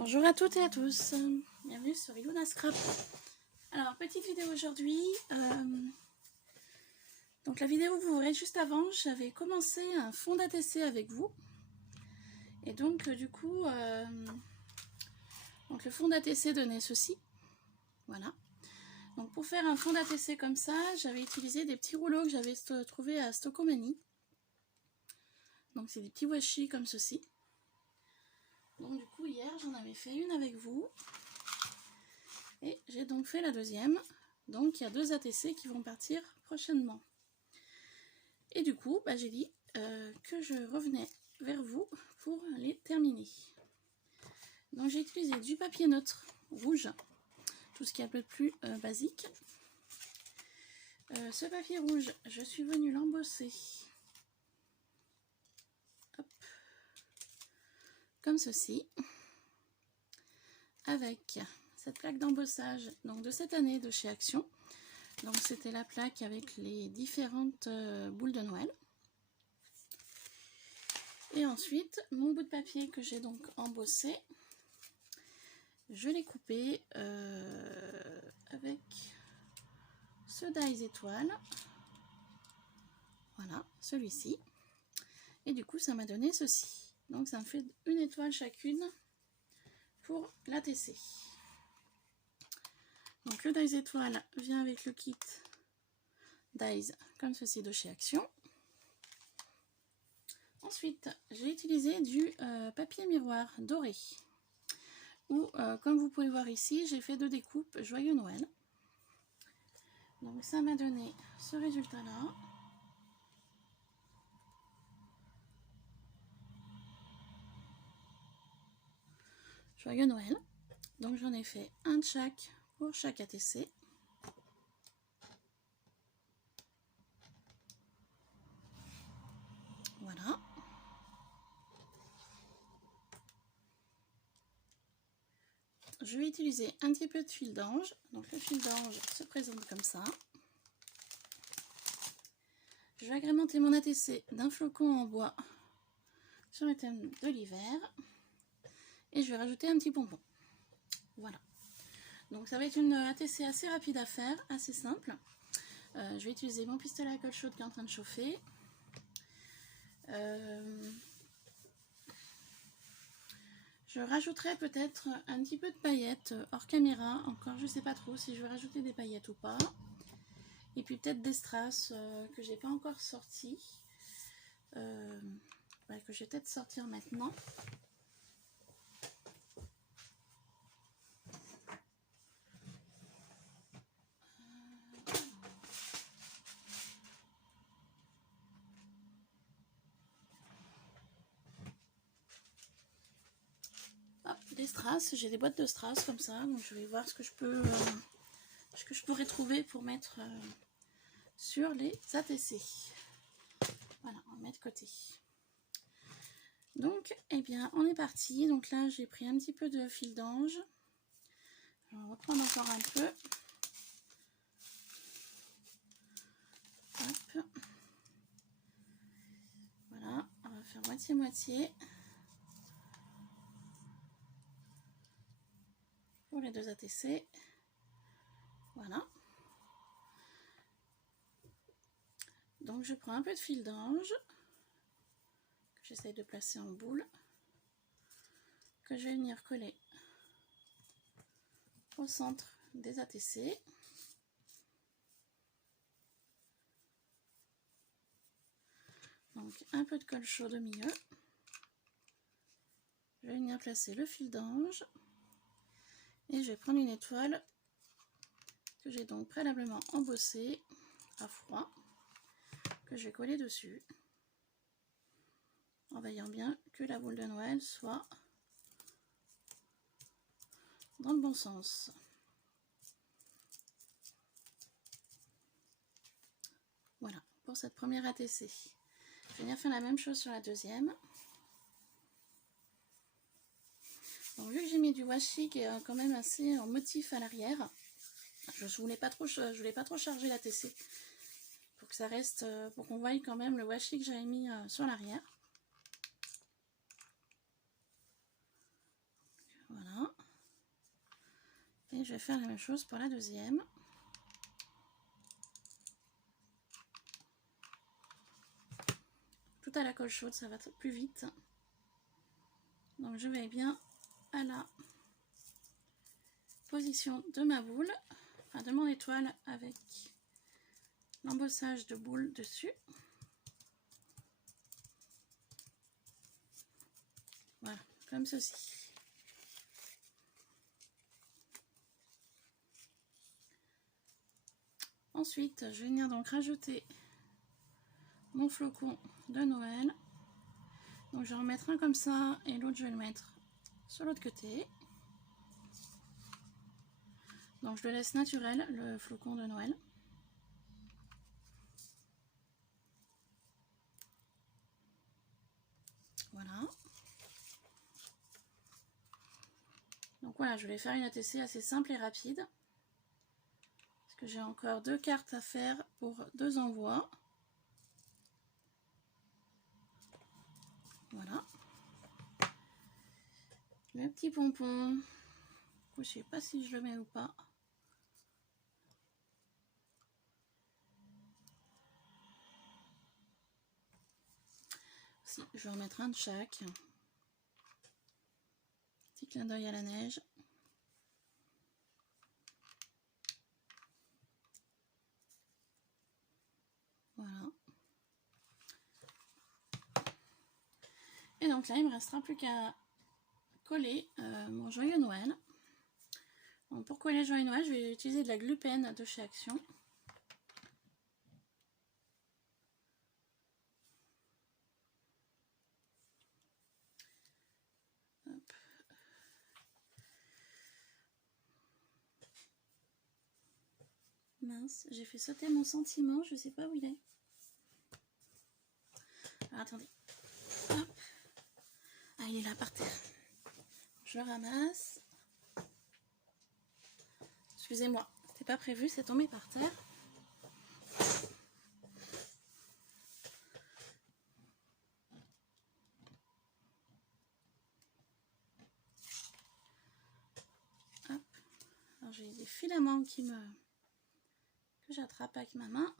Bonjour à toutes et à tous, bienvenue sur Ilona Scrap. Alors, petite vidéo aujourd'hui. Donc la vidéo que vous verrez juste avant, j'avais commencé un fond d'ATC avec vous. Et donc du coup, le fond d'ATC donnait ceci. Voilà. Donc pour faire un fond d'ATC comme ça, j'avais utilisé des petits rouleaux que j'avais trouvés à Stockomanie. Donc c'est des petits washi comme ceci. Donc du coup hier j'en avais fait une avec vous. Et j'ai donc fait la deuxième. Donc il y a deux ATC qui vont partir prochainement. Et du coup, j'ai dit que je revenais vers vous pour les terminer. Donc j'ai utilisé du papier neutre rouge, tout ce qui est un peu plus basique. Ce papier rouge, je suis venue l'embosser comme ceci, avec cette plaque d'embossage de cette année de chez Action. Donc c'était la plaque avec les différentes boules de Noël. Et ensuite, mon bout de papier que j'ai donc embossé, je l'ai coupé avec ce dies étoile. Voilà, celui-ci. Et du coup, ça m'a donné ceci. Donc ça me fait une étoile chacune pour l'ATC. Donc le dies étoile vient avec le kit dies comme ceci de chez Action. Ensuite, j'ai utilisé du papier miroir doré. Ou comme vous pouvez voir ici, j'ai fait deux découpes Joyeux Noël. Donc ça m'a donné ce résultat là. Joyeux Noël. Donc j'en ai fait un de chaque pour chaque ATC. Voilà. Je vais utiliser un petit peu de fil d'ange. Donc le fil d'ange se présente comme ça. Je vais agrémenter mon ATC d'un flocon en bois sur le thème de l'hiver. Et je vais rajouter un petit bonbon. Voilà. Donc ça va être une ATC assez rapide à faire, assez simple. Je vais utiliser mon pistolet à colle chaude qui est en train de chauffer. Je rajouterai peut-être un petit peu de paillettes hors caméra. Encore, je ne sais pas trop si je vais rajouter des paillettes ou pas. Et puis peut-être des strass que j'ai pas encore sorti. Que je vais peut-être sortir maintenant. Des strass, j'ai des boîtes de strass comme ça, donc je vais voir ce que je pourrais trouver pour mettre sur les ATC. Voilà, on va mettre de côté. Donc, eh bien, on est parti. Donc là, j'ai pris un petit peu de fil d'ange. Je vais reprendre encore un peu. Hop. Voilà, on va faire moitié-moitié. Pour les deux ATC. Voilà. Donc je prends un peu de fil d'ange que j'essaye de placer en boule, que je vais venir coller au centre des ATC. Donc un peu de colle chaude au milieu. Je vais venir placer le fil d'ange et je vais prendre une étoile que j'ai donc préalablement embossée à froid, que je vais coller dessus, en veillant bien que la boule de Noël soit dans le bon sens. Voilà pour cette première ATC. Je vais venir faire la même chose sur la deuxième. Donc, vu que j'ai mis du washi qui est quand même assez en motif à l'arrière, je voulais pas trop charger l'ATC pour que ça reste, pour qu'on voie quand même le washi que j'avais mis sur l'arrière. Voilà. Et je vais faire la même chose pour la deuxième. Tout à la colle chaude, ça va plus vite. Donc je vais bien à la position de ma boule, enfin de mon étoile avec l'embossage de boule dessus. Voilà, comme ceci. Ensuite, je vais venir donc rajouter mon flocon de Noël. Donc je vais en mettre un comme ça et l'autre je vais le mettre sur l'autre côté. Donc je le laisse naturel, le flocon de Noël. Voilà. Donc voilà, je vais faire une ATC assez simple et rapide. Parce que j'ai encore 2 cartes à faire pour 2 envois. Voilà. Le petit pompon. Je ne sais pas si je le mets ou pas. Si, je vais en mettre un de chaque. Petit clin d'œil à la neige. Voilà. Et donc là, il me restera plus qu'à coller mon joyeux Noël. Donc pour coller le joyeux Noël, je vais utiliser de la Glu-Pen de chez Action. Hop. Mince, j'ai fait sauter mon sentiment, je sais pas où il est. Alors, attendez. Hop. Ah, il est là par terre. Je le ramasse. Excusez-moi, c'était pas prévu, c'est tombé par terre. Hop. Alors j'ai des filaments que j'attrape avec ma main.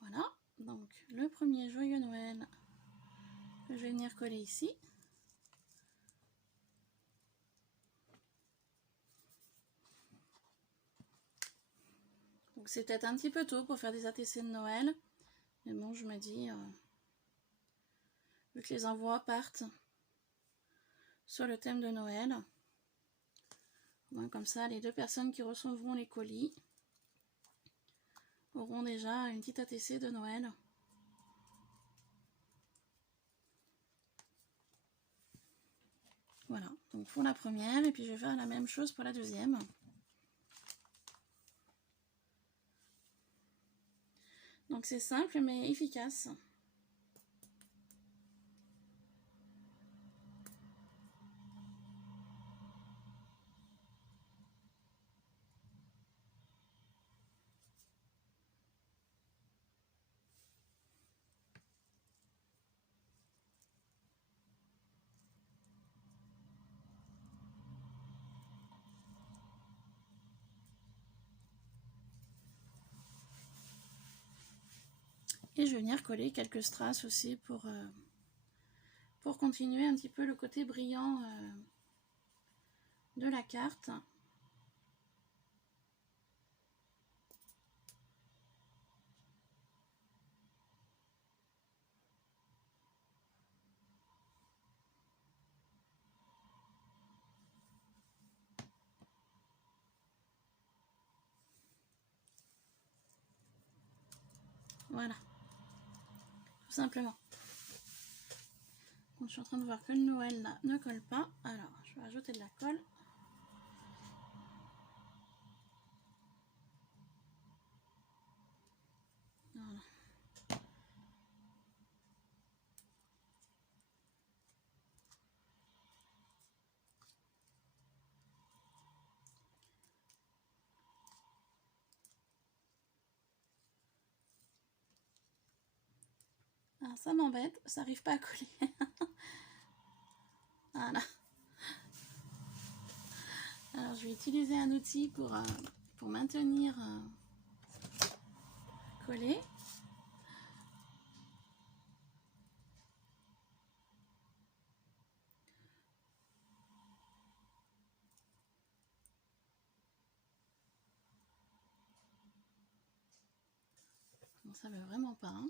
Voilà, donc le premier joyeux Noël que je vais venir coller ici. Donc c'est peut-être un petit peu tôt pour faire des ATC de Noël, mais bon, je me dis, vu que les envois partent sur le thème de Noël, bon, comme ça les 2 personnes qui recevront les colis auront déjà une petite ATC de Noël. Voilà, donc pour la première, et puis je vais faire la même chose pour la deuxième. Donc c'est simple mais efficace. Et je vais venir coller quelques strass aussi pour continuer un petit peu le côté brillant de la carte. Voilà, tout simplement. Donc, je suis en train de voir que le Noël là ne colle pas. Alors, je vais rajouter de la colle. Voilà. Ah, Alors ça m'embête, ça n'arrive pas à coller. Voilà. Alors je vais utiliser un outil pour maintenir collé. Bon, ça veut vraiment pas. Hein.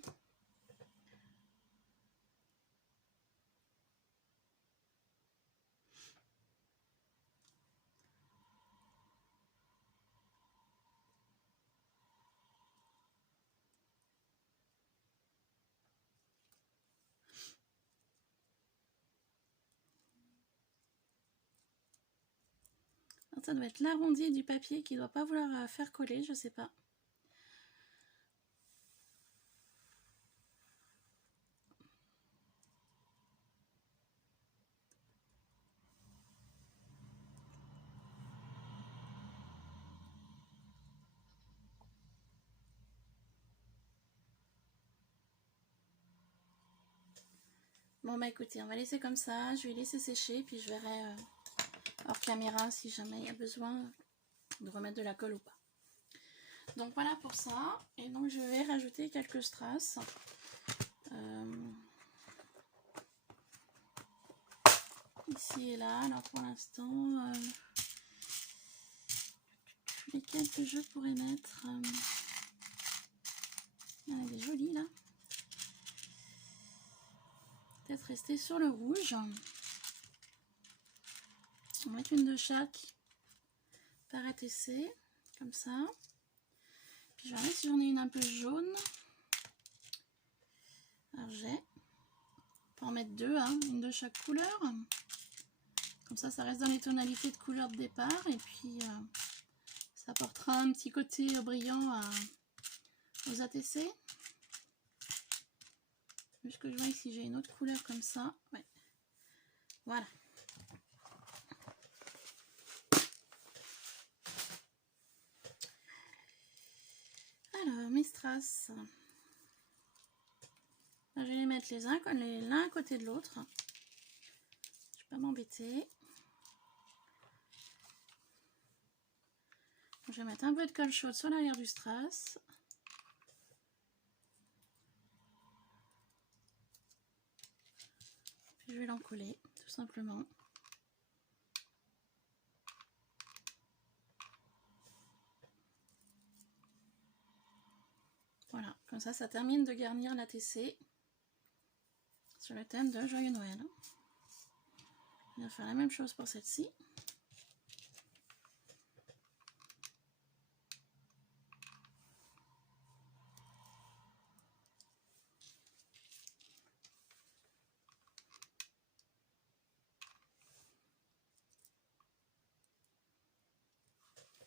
Ça doit être l'arrondi du papier qui ne doit pas vouloir faire coller, je sais pas. Bon bah écoutez, on va laisser comme ça, je vais laisser sécher, puis je verrai hors caméra si jamais il y a besoin de remettre de la colle ou pas. Donc voilà pour ça, et donc je vais rajouter quelques strass. Ici et là, alors pour l'instant, lesquels que je pourrais mettre, elle est jolie là. Peut-être rester sur le rouge. On va mettre une de chaque par ATC, comme ça. Puis je vais regarder si j'en ai une un peu jaune. Alors j'ai. On peut en mettre deux, hein, une de chaque couleur. Comme ça, ça reste dans les tonalités de couleur de départ. Et puis, ça apportera un petit côté brillant aux ATC. Juste que je vois si j'ai une autre couleur comme ça. Ouais. Voilà. Alors, mes strass. Je vais les mettre l'un à côté de l'autre. Je ne vais pas m'embêter. Je vais mettre un peu de colle chaude sur l'arrière du strass. Puis je vais l'encoller, tout simplement. Voilà, comme ça, ça termine de garnir l'ATC sur le thème de Joyeux Noël. On va faire la même chose pour celle-ci.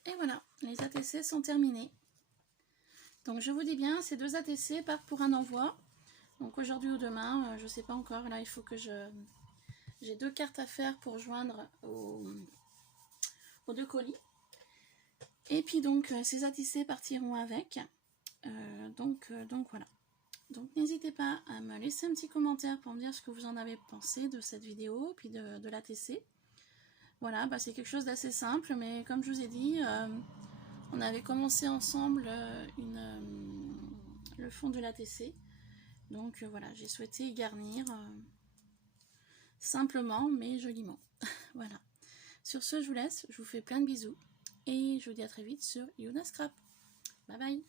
Et voilà, les ATC sont terminés. Donc je vous dis bien, ces deux ATC partent pour un envoi. Donc aujourd'hui ou demain, je ne sais pas encore. Là, il faut que j'ai deux cartes à faire pour joindre aux deux colis. Et puis donc, ces ATC partiront avec. Donc voilà. Donc n'hésitez pas à me laisser un petit commentaire pour me dire ce que vous en avez pensé de cette vidéo, puis de l'ATC. Voilà, bah, c'est quelque chose d'assez simple, mais comme je vous ai dit, on avait commencé ensemble le fond de l'ATC. Donc voilà, j'ai souhaité y garnir simplement, mais joliment. Voilà. Sur ce, je vous laisse, je vous fais plein de bisous, et je vous dis à très vite sur Yuna Scrap. Bye bye.